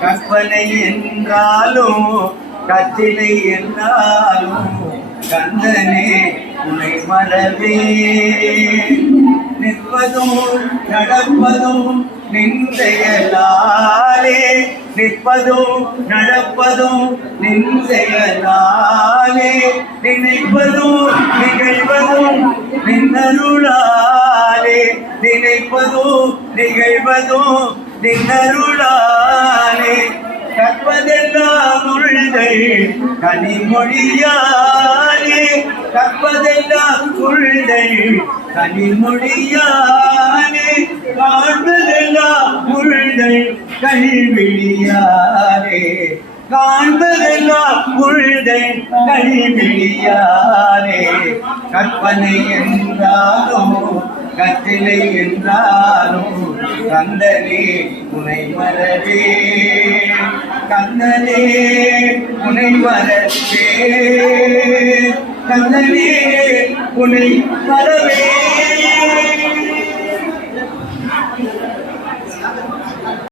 கற்பனை என்றாலும் கத்தினை என்றாலும் கந்தனே உன்னை மறவே. நிற்பதும் நடப்பதும் நின்றையலாலே, நிற்பதும் நடப்பதும் நின்றையலாலே, நினைப்பதும் நிகழ்வதும் நின்னருளாலே, நினைப்பதும் நிகழ்வதும் நின்னருளாலே. கற்பதெல்லாம் உள்கள் கனிமொழியாலே, கற்பதெல்லாம் உள்கள் கனிமொழியாலே, காண்பதெல்லாம் உள்கள் கனிவிழியாலே, காண்பதெல்லாம் உள்கள் கனிவிழியாலே. கற்பனை என்றாலும் கத்திலை என்றாலும் கந்தனே உனை மறவே. கந்தனே உனை மறவே, கந்தனே உனை மறவே.